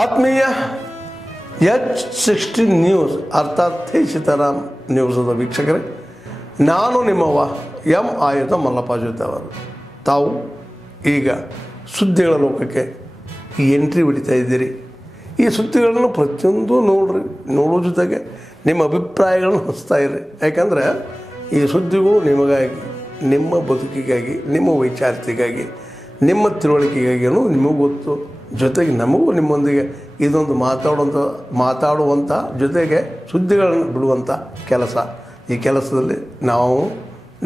ಆತ್ಮೀಯ H16 news ಅರ್ಥಾತ್ ಸೀತಾರಾಮ್ ನ್ಯೂಸದ ವೀಕ್ಷಕರೇ, ನಾನು ನಿಮ್ಮವ ಎಂ ಆಯುಧ ಮಲ್ಲಪ್ಪ ಜೊತೆ ಅವರು. ತಾವು ಈಗ ಸುದ್ದಿಗಳ ಲೋಕಕ್ಕೆ ಎಂಟ್ರಿ ಹೊಡಿತಾ ಇದ್ದೀರಿ. ಈ ಸುದ್ದಿಗಳನ್ನು ಪ್ರತಿಯೊಂದು ನೋಡೋ ಜೊತೆಗೆ ನಿಮ್ಮ ಅಭಿಪ್ರಾಯಗಳನ್ನು ಹಂಚ್ತಾ ಇರ್ರಿ. ಯಾಕಂದರೆ ಈ ಸುದ್ದಿಗಳು ನಿಮಗಾಗಿ, ನಿಮ್ಮ ಬದುಕಿಗಾಗಿ, ನಿಮ್ಮ ವೈಚಾರಿಕೆಗಾಗಿ, ನಿಮ್ಮ ತಿಳುವಳಿಕೆಗಾಗಿ ಅನ್ನೋದು ನಿಮಗೂ ಗೊತ್ತು. ಜೊತೆಗೆ ನಮಗೂ ನಿಮ್ಮೊಂದಿಗೆ ಇದೊಂದು ಮಾತಾಡುವಂಥ ಜೊತೆಗೆ ಸುದ್ದಿಗಳನ್ನು ಬಿಡುವಂಥ ಕೆಲಸ. ಈ ಕೆಲಸದಲ್ಲಿ ನಾವು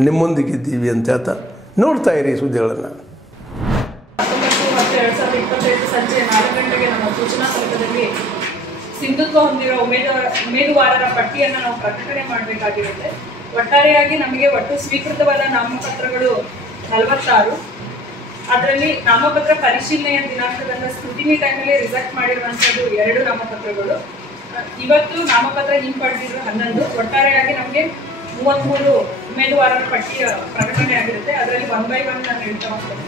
ನಿಮ್ಮೊಂದಿಗಿದ್ದೀವಿ ಅಂತ ಹೇಳ್ತಾ ನೋಡ್ತಾ ಇರಿ ಸುದ್ದಿಗಳನ್ನು. 19/10/2025 ಸಂಜೆ 4 ಗಂಟೆಗೆ ನಮ್ಮ ಸೂಚನಾ ಫಲಕದಲ್ಲಿ ಸಿಂಧುತ್ವ ಹೊಂದಿರುವ ಉಮೇದುವಾರರ ಪಟ್ಟಿಯನ್ನು ನಾವು ಪ್ರಕಟಣೆ ಮಾಡಬೇಕಾಗಿರುತ್ತೆ. ಒಟ್ಟಾರೆಯಾಗಿ ನಮಗೆ ಒಟ್ಟು ಸ್ವೀಕೃತವಾದ ನಾಮಪತ್ರಗಳು 46. ಅದರಲ್ಲಿ ನಾಮಪತ್ರ ಪರಿಶೀಲನೆಯ ದಿನಾಂಕದಿಂದ ಸ್ಕ್ರೂಟಿನಿ ಟೈಮಲ್ಲಿ ರಿಜೆಕ್ಟ್ ಮಾಡಿರುವಂಥದ್ದು 2 ನಾಮಪತ್ರಗಳು. ಇವತ್ತು ನಾಮಪತ್ರ ಹಿಂಪಡೆದಿರೋ 11. ಒಟ್ಟಾರೆಯಾಗಿ ನಮಗೆ 33 ಉಮೇದುವಾರರ ಪಟ್ಟಿಯ ಪ್ರಕಟಣೆ ಆಗಿರುತ್ತೆ. ಅದರಲ್ಲಿ 1 by 1 ನಾನು ಹೇಳ್ತಾ ಹೋಗ್ತೇನೆ.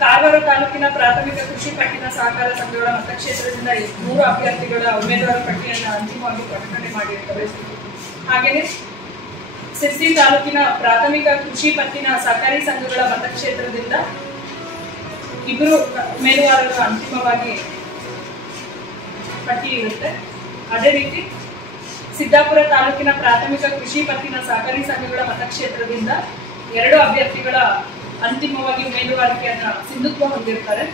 ಕಾರವಾರ ತಾಲೂಕಿನ ಪ್ರಾಥಮಿಕ ಕೃಷಿ ಪತ್ತಿನ ಸಹಕಾರ ಸಂಘಗಳ ಮತಕ್ಷೇತ್ರದಿಂದ 3 ಅಭ್ಯರ್ಥಿಗಳ ಉಮೇದುವಾರ ಪಟ್ಟಿಯನ್ನು ಅಂತಿಮವಾಗಿ ಪ್ರಕಟಣೆ ಮಾಡಿರ್ತವೆ. ಹಾಗೆಯೇ ಸಿರ್ಸಿ ತಾಲೂಕಿನ ಪ್ರಾಥಮಿಕ ಕೃಷಿ ಪತ್ತಿನ ಸಹಕಾರಿ ಸಂಘಗಳ ಮತಕ್ಷೇತ್ರದಿಂದ 2 ಉಮೇದುವಾರರು ಅಂತಿಮವಾಗಿ ಪಟ್ಟಿ ಇರುತ್ತೆ. ಅದೇ ರೀತಿ ಸಿದ್ದಾಪುರ ತಾಲೂಕಿನ ಪ್ರಾಥಮಿಕ ಕೃಷಿ ಪತ್ತಿನ ಸಹಕಾರಿ ಸಂಘಗಳ ಮತಕ್ಷೇತ್ರದಿಂದ 2 ಅಭ್ಯರ್ಥಿಗಳ ಅಂತಿಮವಾಗಿ ಉಮೇದುವಾರಿಕೆಯನ್ನು ಸಿಂಧುತ್ವ ಹೊಂದಿರ್ತಾರೆ.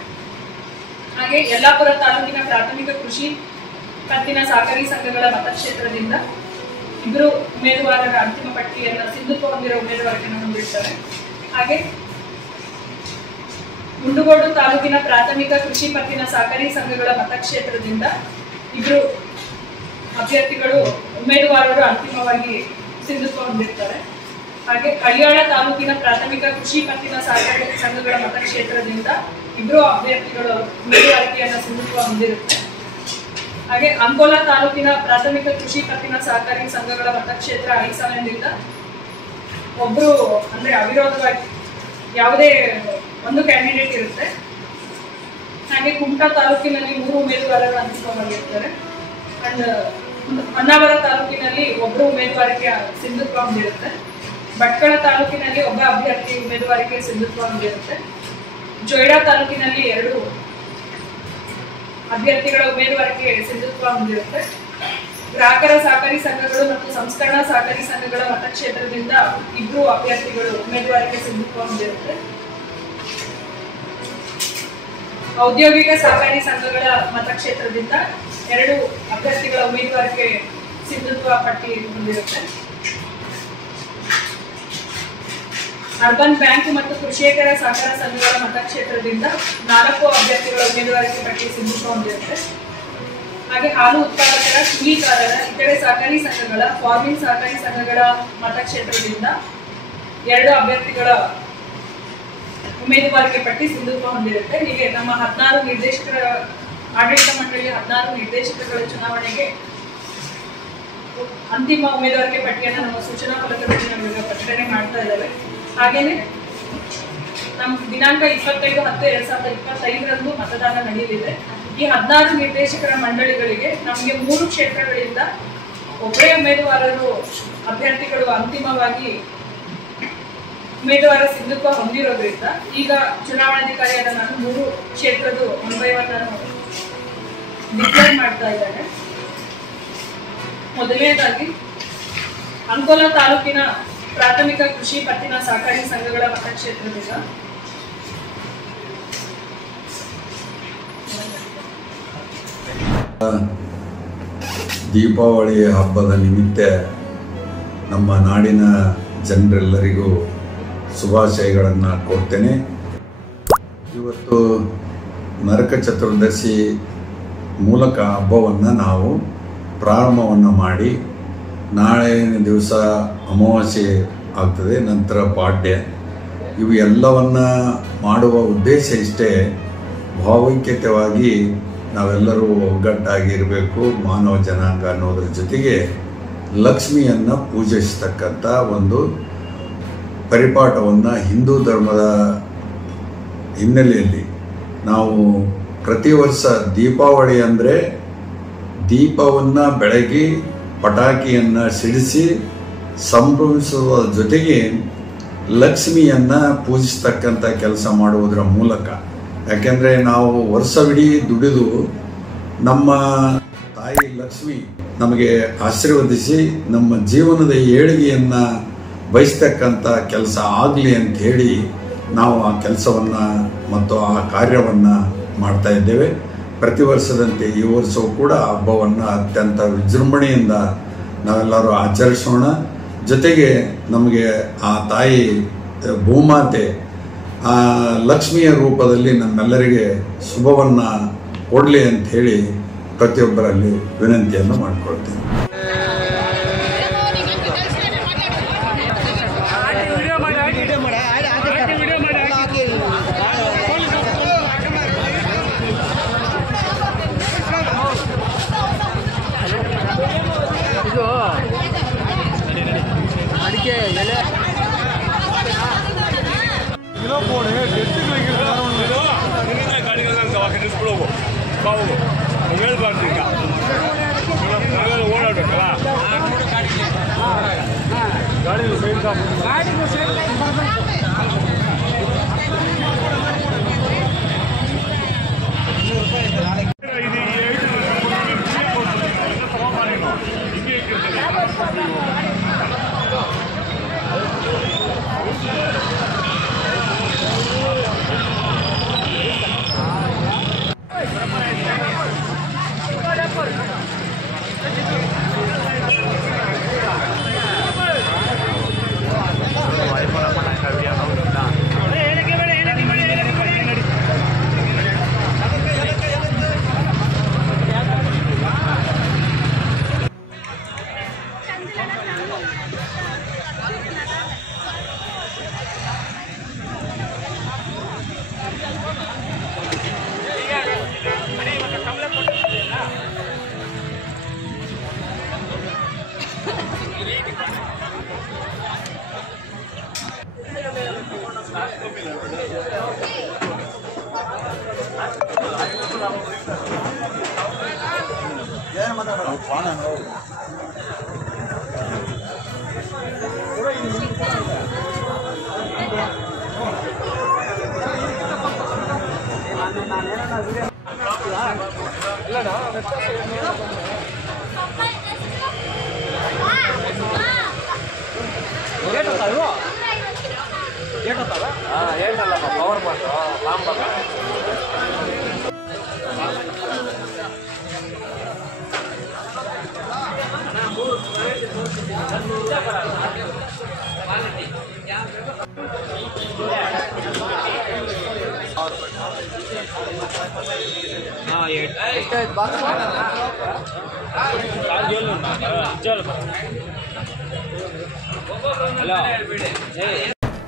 ಹಾಗೆ ಯಲ್ಲಾಪುರ ತಾಲೂಕಿನ ಪ್ರಾಥಮಿಕ ಕೃಷಿ ಪತ್ತಿನ ಸಹಕಾರಿ ಸಂಘಗಳ ಮತಕ್ಷೇತ್ರದಿಂದ 2 ಉಮೇದುವಾರರ ಅಂತಿಮ ಪಟ್ಟಿಯನ್ನು ಸಿಂಧುತ್ವ ಹೊಂದಿರುವ ಉಮೇದುವಾರಿಕೆಯನ್ನು ಹೊಂದಿರ್ತಾರೆ. ಹಾಗೆ ಮುಂಡಗೋಡು ತಾಲೂಕಿನ ಪ್ರಾಥಮಿಕ ಕೃಷಿ ಪತ್ತಿನ ಸಹಕಾರಿ ಸಂಘಗಳ ಮತಕ್ಷೇತ್ರದಿಂದ 2 ಅಭ್ಯರ್ಥಿಗಳು ಉಮೇದುವಾರರು ಅಂತಿಮವಾಗಿ ಸಿಂಧುತ್ವ ಹೊಂದಿರ್ತಾರೆ. ಹಾಗೆ ಹಳಿಯಾಳ ತಾಲೂಕಿನ ಪ್ರಾಥಮಿಕ ಕೃಷಿ ಪತ್ತಿನ ಸಹಕಾರಿ ಸಂಘಗಳ ಮತಕ್ಷೇತ್ರದಿಂದ 2 ಅಭ್ಯರ್ಥಿಗಳು ಉಮೇದುವಾರಿಕೆಯನ್ನು ಸಿಂಧುತ್ವ ಹೊಂದಿರುತ್ತೆ. ಹಾಗೆ ಅಂಕೋಲಾ ತಾಲೂಕಿನ ಪ್ರಾಥಮಿಕ ಕೃಷಿ ಪತ್ತಿನ ಸಹಕಾರಿ ಸಂಘಗಳ ಮತಕ್ಷೇತ್ರ 57ರಿಂದ ಒಬ್ಬರು ಅಂದ್ರೆ ಅವಿರೋಧವಾಗಿ ಯಾವುದೇ ಒಂದು ಕ್ಯಾಂಡಿಡೇಟ್ ಇರುತ್ತೆ. ಹಾಗೆ ಕುಮಟಾ ತಾಲೂಕಿನಲ್ಲಿ 3 ಉಮೇದುವಾರರು ಅಂತಿಮವಾಗಿರ್ತಾರೆ. ಅಂಡ್ ಹೊನ್ನಾವರ ತಾಲೂಕಿನಲ್ಲಿ 1 ಉಮೇದುವಾರಿಕೆ ಸಿಂಧುತ್ವ ಹೊಂದಿರುತ್ತೆ. ಭಟ್ಕಳ ತಾಲೂಕಿನಲ್ಲಿ 1 ಅಭ್ಯರ್ಥಿ ಉಮೇದುವಾರಿಕೆ ಸಿಂಧುತ್ವ ಹೊಂದಿರುತ್ತೆ. ಜೊಯ್ಡಾ ತಾಲೂಕಿನಲ್ಲಿ 2 ಅಭ್ಯರ್ಥಿಗಳ ಉಮೇದುವಾರಿಕೆ ಸಿಂಧುತ್ವ ಹೊಂದಿರುತ್ತೆ. ಗ್ರಾಹಕರ ಸಹಕಾರಿ ಸಂಘಗಳು ಮತ್ತು ಸಂಸ್ಕರಣಾ ಸಹಕಾರಿ ಸಂಘಗಳ ಮತಕ್ಷೇತ್ರದಿಂದ 2 ಅಭ್ಯರ್ಥಿಗಳು ಉಮೇದುವಾರಿಕೆ ಸಿಂಧುತ್ವ ಹೊಂದಿರುತ್ತೆ. ಔದ್ಯೋಗಿಕ ಸಹಕಾರಿ ಸಂಘಗಳ ಮತಕ್ಷೇತ್ರದಿಂದ 2 ಅಭ್ಯರ್ಥಿಗಳ ಉಮೇದುವಾರಿಕೆ ಸಿಂಧುತ್ವ ಪಟ್ಟಿ ಹೊಂದಿರುತ್ತೆ. ಅರ್ಬನ್ ಬ್ಯಾಂಕ್ ಮತ್ತು ಕೃಷಿಕರ ಸಹಕಾರ ಸಂಘಗಳ ಮತಕ್ಷೇತ್ರದಿಂದ 4 ಅಭ್ಯರ್ಥಿಗಳ ಉಮೇದುವಾರಿಕೆ ಪಟ್ಟಿ ಸಿಂಧುತ್ವ ಹೊಂದಿರುತ್ತೆ. ಹಾಗೆ ಹಾಲು ಉತ್ಪಾದಕರ, ಕೂಲಿಕಾರರ, ಇತರೆ ಸಹಕಾರಿ ಸಂಘಗಳ, ಫಾರ್ಮಿಂಗ್ ಸಹಕಾರಿ ಸಂಘಗಳ ಮತಕ್ಷೇತ್ರದಿಂದ 2 ಅಭ್ಯರ್ಥಿಗಳ ಉಮೇದುವಾರಿಕೆ ಪಟ್ಟಿ ಸಿಂಧುತ್ವ ಹೊಂದಿರುತ್ತೆ. ಹೀಗೆ ನಮ್ಮ 16 ನಿರ್ದೇಶಕರ ಆಡಳಿತ ಮಂಡಳಿಯ 16 ನಿರ್ದೇಶಕರುಗಳ ಚುನಾವಣೆಗೆ ಅಂತಿಮ ಉಮೇದುವಾರಿಕೆ ಪಟ್ಟಿಯನ್ನು ನಮ್ಮ ಸೂಚನಾ ಫಲಕದಲ್ಲಿ ನಾವು ಪ್ರಕಟಣೆ ಮಾಡ್ತಾ ಇದ್ದೇವೆ. ಹಾಗೇನೆ ನಮ್ಮ ದಿನಾಂಕ 25/10/2025ರಂದು ಮತದಾನ ನಡೆಯಲಿದೆ. ಈ 16 ನಿರ್ದೇಶಕರ ಮಂಡಳಿಗಳಿಗೆ ನಮಗೆ 3 ಕ್ಷೇತ್ರಗಳಿಂದ ಒಬ್ಬರೇ ಉಮೇದುವಾರರು ಅಭ್ಯರ್ಥಿಗಳು ಅಂತಿಮವಾಗಿ ಉಮೇದುವಾರ ಸಿಂಧುತ್ವ ಹೊಂದಿರೋದ್ರಿಂದ ಈಗ ಚುನಾವಣಾಧಿಕಾರಿಯಾದ ನಾನು 3 ಕ್ಷೇತ್ರದ 1 by 1 ನಾನು ಡಿಕ್ಲೇರ್ ಮಾಡ್ತಾ ಇದ್ದೇನೆ. ಮೊದಲನೇದಾಗಿ ಅಂಕೋಲಾ ತಾಲೂಕಿನ ಪ್ರಾಥಮಿಕ ಕೃಷಿ ಪತ್ತಿನ ಸಹಕಾರಿ ಸಂಘಗಳ ಮತಕ್ಷೇತ್ರದಿಂದ ದೀಪಾವಳಿ ಹಬ್ಬದ ನಿಮಿತ್ತ ನಮ್ಮ ನಾಡಿನ ಜನರೆಲ್ಲರಿಗೂ ಶುಭಾಶಯಗಳನ್ನು ಕೊಡ್ತೇನೆ. ಇವತ್ತು ನರಕ ಚತುರ್ದಶಿ ಮೂಲಕ ಹಬ್ಬವನ್ನು ನಾವು ಪ್ರಾರಂಭವನ್ನು ಮಾಡಿ ನಾಳಿನ ದಿವಸ ಅಮಾವಾಸ್ಯೆ ಆಗ್ತದೆ, ನಂತರ ಪಾಡ್ಯ. ಇವು ಎಲ್ಲವನ್ನು ಮಾಡುವ ಉದ್ದೇಶ ಇಷ್ಟೇ, ಭಾವೈಕ್ಯತೆಯಾಗಿ ನಾವೆಲ್ಲರೂ ಒಗ್ಗಟ್ಟಾಗಿರಬೇಕು ಮಾನವ ಜನಾಂಗ ಅನ್ನೋದ್ರ ಜೊತೆಗೆ ಲಕ್ಷ್ಮಿಯನ್ನು ಪೂಜಿಸ್ತಕ್ಕಂಥ ಒಂದು ಪರಿಪಾಠವನ್ನು ಹಿಂದೂ ಧರ್ಮದ ಹಿನ್ನೆಲೆಯಲ್ಲಿ ನಾವು ಪ್ರತಿ ವರ್ಷ ದೀಪಾವಳಿ ಅಂದರೆ ದೀಪವನ್ನು ಬೆಳಗಿ ಪಟಾಕಿಯನ್ನು ಸಿಡಿಸಿ ಸಂಭ್ರಮಿಸುವ ಜೊತೆಗೆ ಲಕ್ಷ್ಮಿಯನ್ನು ಪೂಜಿಸ್ತಕ್ಕಂಥ ಕೆಲಸ ಮಾಡುವುದರ ಮೂಲಕ, ಯಾಕೆಂದರೆ ನಾವು ವರ್ಷವಿಡೀ ದುಡಿದು ನಮ್ಮ ತಾಯಿ ಲಕ್ಷ್ಮಿ ನಮಗೆ ಆಶೀರ್ವದಿಸಿ ನಮ್ಮ ಜೀವನದ ಏಳಿಗೆಯನ್ನು ಬಯಸ್ತಕ್ಕಂಥ ಕೆಲಸ ಆಗಲಿ ಅಂತ ಹೇಳಿ ನಾವು ಆ ಕೆಲಸವನ್ನು ಮತ್ತು ಆ ಕಾರ್ಯವನ್ನು ಮಾಡ್ತಾ ಇದ್ದೇವೆ. ಪ್ರತಿ ವರ್ಷದಂತೆ ಈ ವರ್ಷವೂ ಕೂಡ ಹಬ್ಬವನ್ನು ಅತ್ಯಂತ ವಿಜೃಂಭಣೆಯಿಂದ ನಾವೆಲ್ಲರೂ ಆಚರಿಸೋಣ. ಜೊತೆಗೆ ನಮಗೆ ಆ ತಾಯಿ ಭೂಮಾತೆ ಆ ಲಕ್ಷ್ಮಿಯ ರೂಪದಲ್ಲಿ ನಮ್ಮೆಲ್ಲರಿಗೆ ಶುಭವನ್ನು ಕೊಡಲಿ ಅಂತ ಹೇಳಿ ಪ್ರತಿಯೊಬ್ಬರಲ್ಲಿ ವಿನಂತಿಯನ್ನು ಮಾಡಿಕೊಳ್ತೀನಿ. ಅಡಿಕೆ ಎಲೆ ಕಿಲೋ ಬೋರ್ಡ್ ಗಾಡಿಗಳನ್ನ ದವಾಖಾನೆ ಬಾವು ಹೇಳ್ಬಾರ್ದು. ಈಗ ಓಡಾಡ್ಬೇಕಲ್ಲ ಗಾಡಿ ಪವರ್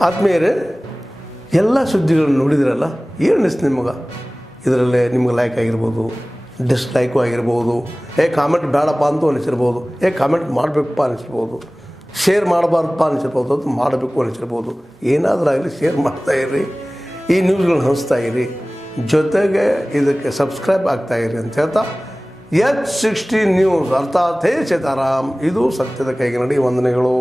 ಆತ್ಮೀಯರೇ, ಎಲ್ಲ ಸುದ್ದಿಗಳನ್ನು ನೋಡಿದ್ರಲ್ಲ, ಏನು ಅನಿಸ್ತು ನಿಮಗೆ? ಇದರಲ್ಲೇ ನಿಮ್ಗೆ ಲೈಕ್ ಆಗಿರ್ಬೋದು, ಡಿಸ್ಲೈಕು ಆಗಿರ್ಬೋದು, ಕಾಮೆಂಟ್ ಬೇಡಪ್ಪ ಅಂತೂ ಅನಿಸಿರ್ಬೋದು, ಕಾಮೆಂಟ್ ಮಾಡಬೇಕಪ್ಪ ಅನಿಸಿರ್ಬೋದು, ಶೇರ್ ಮಾಡಬಾರ್ದಪ್ಪ ಅನಿಸಿರ್ಬೋದು, ಅದು ಮಾಡಬೇಕು ಅನಿಸಿರ್ಬೋದು. ಏನಾದರೂ ಆಗಲಿ ಶೇರ್ ಮಾಡ್ತಾಯಿರಿ, ಈ ನ್ಯೂಸ್ಗಳನ್ನ ಹಂಚ್ತಾ ಇರಿ, ಜೊತೆಗೆ ಇದಕ್ಕೆ ಸಬ್ಸ್ಕ್ರೈಬ್ ಆಗ್ತಾಯಿರಿ ಅಂತ ಹೇಳ್ತಾ H16 ನ್ಯೂಸ್ ಅರ್ಥಾತ್ ಹೇ ಸೀತಾರಾಮ್, ಇದು ಸತ್ಯದ ಕೈಗೆ ನಡಿ. ವಂದನೆಗಳು.